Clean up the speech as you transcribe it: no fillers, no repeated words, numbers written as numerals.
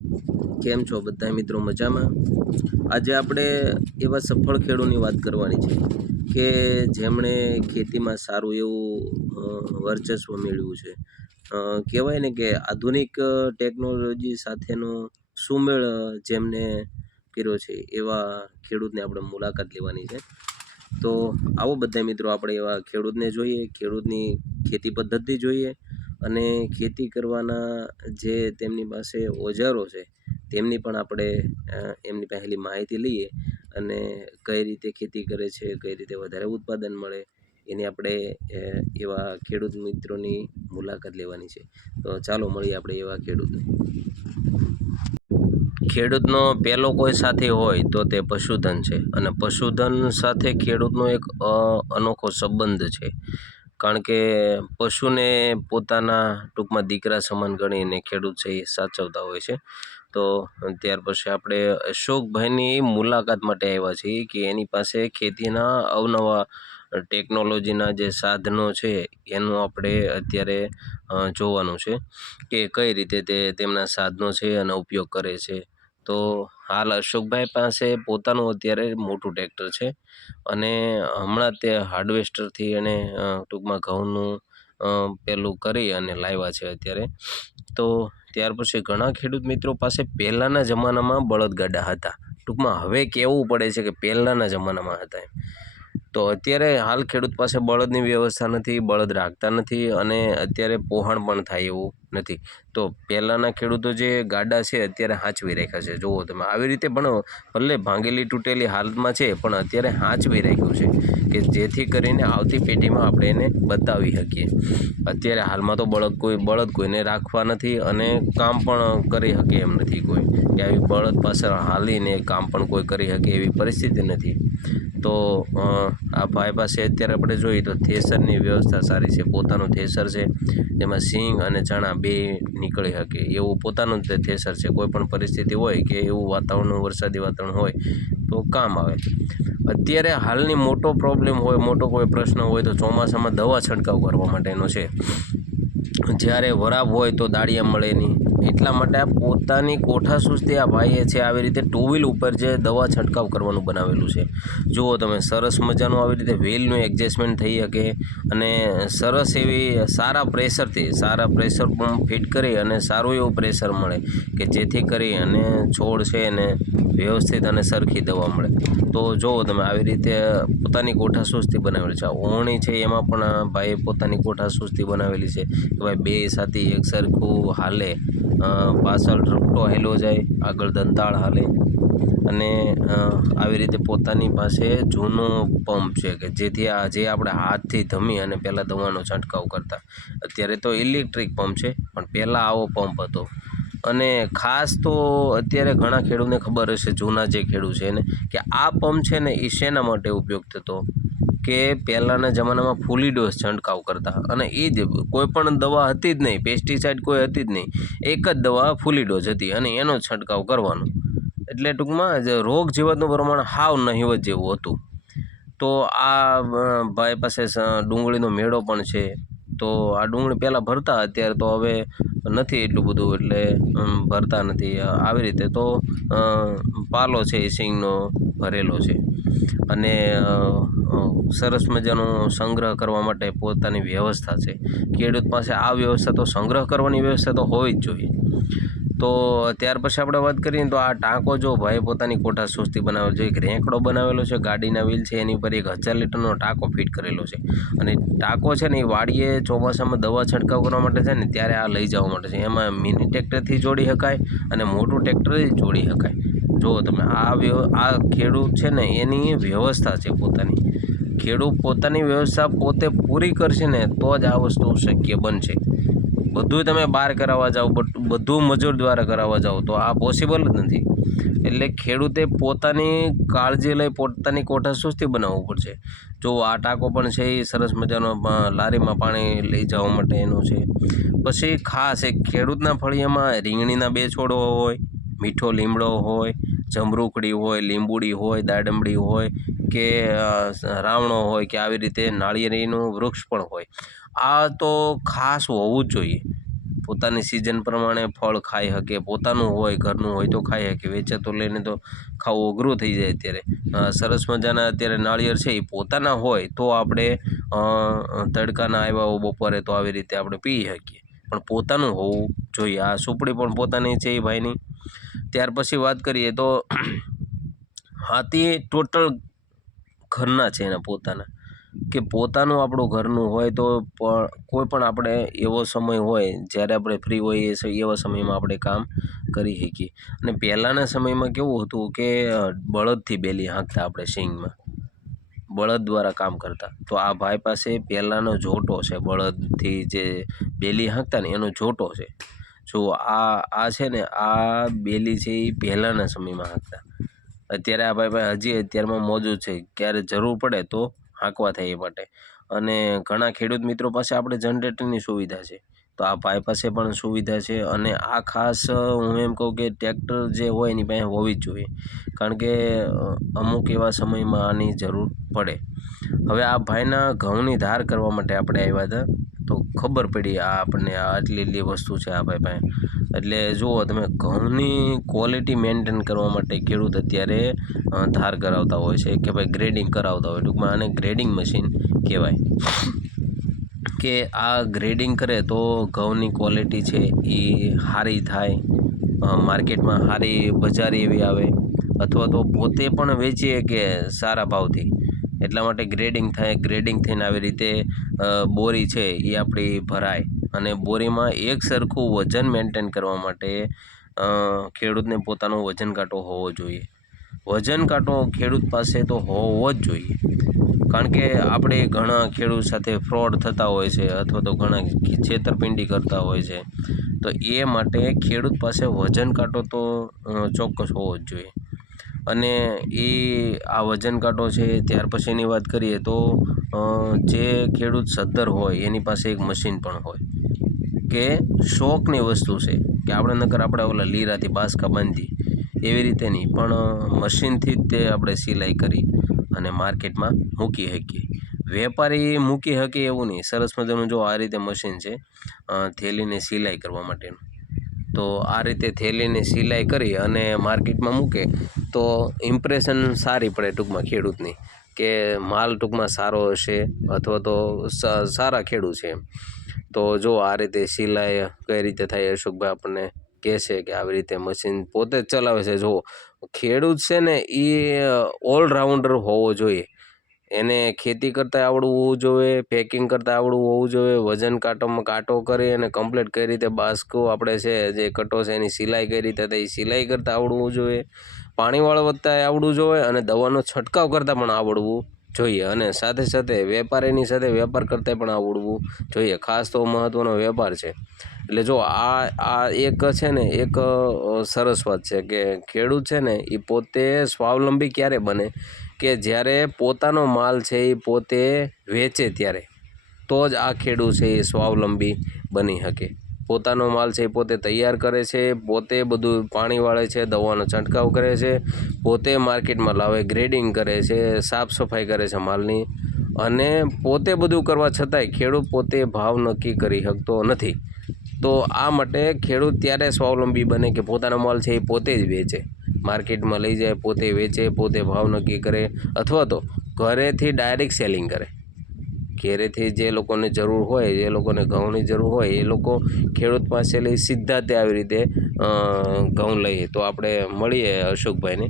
કેમ છો બધા મિત્રો? મજામાં? આજે આપણે એવા સફળ ખેડૂતની વાત કરવાની છે કે જેમણે ખેતીમાં સારું એવું વર્ચસ્વ મેળવ્યું છે. કહેવાય ને કે આધુનિક ટેકનોલોજી સાથેનો સુમેળ જેમને કર્યો છે એવા ખેડૂતને આપણે મુલાકાત લેવાની છે. તો આવો બધા મિત્રો આપણે એવા ખેડૂતને જોઈએ, ખેડૂતની ખેતી પદ્ધતિ જોઈએ અને ખેતી કરવાના જે તેમની પાસે ઓજારો છે તેમની પણ આપણે એમની પહેલી માહિતી લઈએ અને કઈ રીતે ખેતી કરે છે, કઈ રીતે વધારે ઉત્પાદન મળે એની આપણે એવા ખેડૂત મિત્રોની મુલાકાત લેવાની છે. તો ચાલો મળીએ આપણે એવા ખેડૂતને. ખેડૂતનો પહેલો કોઈ સાથી હોય તો તે પશુધન છે અને પશુધન સાથે ખેડૂતનો એક અનોખો સંબંધ છે. કારણ કે પશુને પોતાના ટૂંકમાં દીકરા સમાન ગણીને ખેડૂત છે એ સાચવતા હોય છે. તો ત્યાર પછી આપણે અશોકભાઈની મુલાકાત માટે આવ્યા છીએ કે એની પાસે ખેતીના અવનવા ટેકનોલોજીના જે સાધનો છે એનું આપણે અત્યારે જોવાનું છે કે કઈ રીતે તે તેમના સાધનો છે એનો ઉપયોગ કરે છે. તો હાલ અશોકભાઈ પાસે પોતાનું અત્યારે મોટું ટ્રેક્ટર છે અને હમણાં તે હાર્વેસ્ટરથી એને ટૂંકમાં ઘઉંનું પેલું કરી અને લાવ્યા છે અત્યારે. તો ત્યાર પછી ઘણા ખેડૂત મિત્રો પાસે પહેલાંના જમાનામાં બળદગાડા હતા. ટૂંકમાં હવે કહેવું પડે છે કે પહેલાંના જમાનામાં હતા એમ. તો અત્યારે હાલ ખેડૂત પાસે બળદની વ્યવસ્થા નથી, બળદ રાખતા નથી અને અત્યારે પોહણ પણ થાય એવું નથી. તો પહેલાંના ખેડૂતો જે ગાડા છે અત્યારે હાંચવી રાખ્યા છે. જુઓ તમે આવી રીતે પણ ભલે ભાંગેલી તૂટેલી હાલતમાં છે પણ અત્યારે હાંચવી રાખ્યું છે કે જેથી કરીને આવતી પેઢીમાં આપણે એને બતાવી શકીએ. અત્યારે હાલમાં તો બળદ કોઈને રાખવા નથી અને કામ પણ કરી શકે એમ નથી કોઈ, કે આવી બળદ પાછળ હાલીને કામ પણ કોઈ કરી શકે એવી પરિસ્થિતિ નથી. તો આ ભાઈ પાસે અત્યારે આપણે જોઈએ તો થેસરની વ્યવસ્થા સારી છે. પોતાનું થેસર છે જેમાં સિંગ અને ચણા બે નીકળી શકે એવું પોતાનું જ થેસર છે. કોઈ પણ પરિસ્થિતિ હોય કે એવું વાતાવરણ વરસાદી વાતાવરણ હોય તો કામ આવે. અત્યારે હાલની મોટો પ્રોબ્લેમ હોય, મોટો કોઈ પ્રશ્ન હોય તો ચોમાસામાં દવા છંટકાવ કરવા માટેનો છે. જ્યારે વરાપ હોય તો દાળિયા મળે નહીં, એટલા માટે આ પોતાની કોઠાસૂઝથી આ ભાઈએ છે આવી રીતે ટુ વ્હીલ ઉપર જે દવા છંટકાવ કરવાનું બનાવેલું છે. જુઓ તમે સરસ મજાનું આવી રીતે વ્હીલનું એડજસ્ટમેન્ટ થઈ શકે અને સરસ એવી સારા પ્રેશર પંપ ફિટ કરી અને સારું એવું પ્રેશર મળે કે જેથી કરી અને છોડ છે એને વ્યવસ્થિત અને સરખી દવા મળે. તો જુઓ તમે આવી રીતે પોતાની કોઠાસૂઝથી બનાવેલી છે. આ ઓવણી છે એમાં પણ ભાઈએ પોતાની કોઠાસૂઝથી બનાવેલી છે કે ભાઈ બે સાથી એક સરખું હાલે, પાછળ રપટો હાલ્યો જાય, આગળ દંતાળ હાલે અને આવી રીતે પોતાની પાસે જૂનો પંપ છે કે જેથી આ જે આપણે હાથથી ધમી અને પહેલાં દવાનો છંટકાવ કરતા, અત્યારે તો ઇલેક્ટ્રિક પંપ છે પણ પહેલાં આવો પંપ હતો. અને ખાસ તો અત્યારે ઘણા ખેડૂતને ખબર હશે, જૂના જે ખેડૂત છે એને, કે આ પંપ છે ને એ શેના માટે ઉપયોગ થતો કે પહેલાંના જમાનામાં ફૂલી ડોઝ છંટકાવ કરતા અને એ જ કોઈ પણ દવા હતી જ નહીં, પેસ્ટિસાઇડ કોઈ હતી જ નહીં, એક જ દવા ફૂલી ડોઝ હતી અને એનો છંટકાવ કરવાનો. એટલે ટૂંકમાં રોગ જીવાતનું પ્રમાણ હાવ નહિવત જેવું હતું. તો આ ભાઈ પાસે ડુંગળીનો મેળો પણ છે. તો આ ડુંગળી પહેલાં ભરતા, અત્યારે તો હવે નથી એટલું બધું એટલે ભરતા નથી. આવી રીતે તો પાલો છે એ સિંગનો ભરેલો છે અને સરસ મજાનો સંગ્રહ કરવા માટે પોતાની વ્યવસ્થા છે. ખેડૂત પાસે આ વ્યવસ્થા તો સંગ્રહ કરવાની વ્યવસ્થા તો હોવી જ જોઈએ. તો ત્યાર પછી આપણે વાત કરીએ તો આ ટાંકો જો ભાઈ પોતાની કોઠાસૂઝથી બનાવેલો છે. એક રેંકડો બનાવેલો છે, ગાડીના વ્હીલ છે એની પર એક 1000 લીટરનો ટાંકો ફિટ કરેલો છે અને ટાંકો છે ને એ વાડીએ ચોમાસામાં દવા છંટકાવ કરવા માટે છે ને ત્યારે આ લઈ જવા માટે છે. એમાં મિની ટ્રેક્ટરથી જોડી શકાય અને મોટું ટ્રેક્ટરથી જોડી શકાય. જુઓ તમે આ ખેડૂત છે ને એની વ્યવસ્થા છે પોતાની. ખેડૂત પોતાની વ્યવસ્થા પોતે પૂરી કરશે ને તો જ આ વસ્તુ શક્ય બનશે. બધું તમે બહાર કરાવવા જાઓ, બધું મજૂર દ્વારા કરાવવા જાઓ તો આ પોસિબલ જ નથી. એટલે ખેડૂતે પોતાની કાળજી લઈ પોતાની કોઠાસૂઝથી બનાવવું પડશે. જો આ ટાંકો પણ છે એ સરસ મજાનો લારીમાં પાણી લઈ જવા માટેનો છે. પછી ખાસ એક ખેડૂતના ફળિયામાં રીંગણીના 2 છોડ હોય, મીઠો લીમડો હોય, જમરૂખડી હોય, લીંબુડી હોય, દાડમડી હોય કે રાવણો હોય કે આવી રીતે નાળિયેરીનું વૃક્ષ પણ હોય. આ તો ખાસ હોવું જ જોઈએ. પોતાની સિઝન પ્રમાણે ફળ ખાઈ શકે, પોતાનું હોય ઘરનું હોય તો ખાઈ શકે, વેચાતું લઈને તો ખાવું અઘરું થઈ જાય. અત્યારે સરસ મજાના અત્યારે નાળિયેર છે એ પોતાના હોય તો આપણે તડકાના આવ્યા હોય બપોરે તો આવી રીતે આપણે પી શકીએ, પણ પોતાનું હોવું જોઈએ. આ સુપડી પણ પોતાની છે એ ભાઈની. ત્યાર પછી વાત કરીએ તો હાથી ટોટલ ઘરના છે એના પોતાના, કે પોતાનું આપણું ઘરનું હોય તો કોઈ પણ આપણે એવો સમય હોય જ્યારે આપણે ફ્રી હોઈએ એવા સમયમાં આપણે કામ કરી શકીએ. અને પહેલાંના સમયમાં કેવું હતું કે બળદથી બેલી હાંકતા આપણે સિંગમાં, બળદ દ્વારા કામ કરતા. તો આ ભાઈ પાસે પહેલાંનો જોટો છે, બળદથી જે બેલી હાંકતા ને એનો જોટો છે. જો આ છે ને આ બેલી છે એ પહેલાંના સમયમાં હાંકતા. અત્યારે આ ભાઈ હજી અત્યારમાં મોજૂદ છે, ક્યારે જરૂર પડે તો હાંકવા થાય એ માટે. અને ઘણા ખેડૂત મિત્રો પાસે આપણે જનરેટરની સુવિધા છે, તો આ ભાઈ પાસે પણ સુવિધા છે. અને આ ખાસ હું એમ કહું કે ટ્રેક્ટર જે હોય એની પાસે હોવી જ જોઈએ, કારણ કે અમુક એવા સમયમાં આની જરૂર પડે. હવે આ ભાઈના ઘઉંની ધાર કરવા માટે આપણે આવ્યા હતા, તો ખબર પડી આ આપણને આટલી વસ્તુ છે આ ભાઈ પાસે. એટલે જુઓ તમે, ઘઉંની ક્વોલિટી મેન્ટેન કરવા માટે ખેડૂત અત્યારે ધાર કરાવતા હોય છે, કે ભાઈ ગ્રેડિંગ કરાવતા હોય. ટૂંકમાં આને ગ્રેડિંગ મશીન કહેવાય, કે આ ગ્રેડિંગ કરે તો ઘઉંની ક્વોલિટી છે એ સારી થાય, માર્કેટમાં સારી બજાર એવી આવે, અથવા તો પોતે પણ વેચીએ કે સારા ભાવથી. એટલા માટે ગ્રેડિંગ થાય, ગ્રેડિંગ થઈને આવી રીતે બોરી છે એ આપણી ભરાય. અને બોરીમાં એક સરખું વજન મેન્ટેન કરવા માટે ખેડૂતને પોતાનો વજન કાંટો હોવો જોઈએ. વજન કાંટો ખેડૂત પાસે તો હોવો જ જોઈએ, કારણ કે આપણે ઘણા ખેડૂત સાથે ફ્રોડ થતા હોય છે, અથવા તો ઘણા છેતરપિંડી કરતા હોય છે. તો એ માટે ખેડૂત પાસે વજન કાંટો તો ચોક્કસ હોવો જ જોઈએ. અને આ વજન કાંટો છે. ત્યાર પછીની વાત કરીએ તો જે ખેડૂત સદ્ધર હોય એની પાસે એક મશીન પણ હોય, કે શોખની વસ્તુ છે, કે આપણે નકર આપણે ઓલા લીરાથી બાસકા બાંધીએ એવી રીતે નહીં, પણ મશીનથી જ તે આપણે સિલાઈ કરી અને માર્કેટમાં મૂકી શકીએ. વેપારી મૂકી શકે એવું નહીં. સરસ મજાનું જો આ રીતે મશીન છે થેલીને સિલાઈ કરવા માટેનું. તો આ રીતે થેલીની સિલાઈ કરી અને માર્કેટમાં મૂકે તો ઇમ્પ્રેશન સારી પડે ટૂંકમાં ખેડૂતની, કે માલ ટૂંકમાં સારો હશે, અથવા તો સારા ખેડૂત છે એમ. તો જો આ રીતે સિલાઈ કઈ રીતે થાય, અશોકભાઈ આપણને કહેશે કે આવી રીતે મશીન પોતે જ ચલાવે છે. જો ખેડૂત છે ને એ ઓલરાઉન્ડર હોવો જોઈએ. એને ખેતી કરતાં આવડવું હોવું જોઈએ, પેકિંગ કરતાં આવડવું હોવું જોઈએ, વજન કાંટોમાં કાંટો કરી અને કમ્પ્લીટ કઈ રીતે બાસકો આપણે છે જે કટો છે એની સિલાઈ કઈ રીતે થાય એ સિલાઈ કરતાં આવડવું જોઈએ, પાણી વાળવતા આવડવું જોઈએ, અને દવાનો છંટકાવ કરતાં પણ આવડવું જોઈએ. અને સાથે સાથે વેપારીની સાથે વેપાર કરતાં પણ આવડવું જોઈએ. ખાસ તો મહત્ત્વનો વેપાર છે. એટલે જો આ એક છે ને એક સરસ વાત છે કે ખેડૂત છે ને એ પોતે સ્વાવલંબી ક્યારે બને, કે જ્યારે પોતાનો માલ છે એ પોતે વેચે ત્યારે તો જ આ ખેડૂત છે એ સ્વાવલંબી બની શકે. પોતાનો માલ છે એ પોતે તૈયાર કરે છે, પોતે બધું પાણી વાળે છે, દવાનો છંટકાવ કરે છે, પોતે માર્કેટમાં લાવે, ગ્રેડિંગ કરે છે, સાફ સફાઈ કરે છે માલની, અને પોતે બધું કરવા છતાંય ખેડૂત પોતે ભાવ નક્કી કરી શકતો નથી. તો આ માટે ખેડૂત ત્યારે સ્વાવલંબી બને કે પોતાનો માલ છે એ પોતે જ વેચે, માર્કેટમાં લઈ જાય, પોતે વેચે, પોતે ભાવ નક્કી કરે, અથવા તો ઘરેથી ડાયરેક્ટ સેલિંગ કરે. ઘરેથી જે લોકોને જરૂર હોય, જે લોકોને ઘઉંની જરૂર હોય, એ લોકો ખેડૂત પાસે લઈ સીધા તે આવી રીતે ઘઉં લઈએ. તો આપણે મળીએ અશોકભાઈને.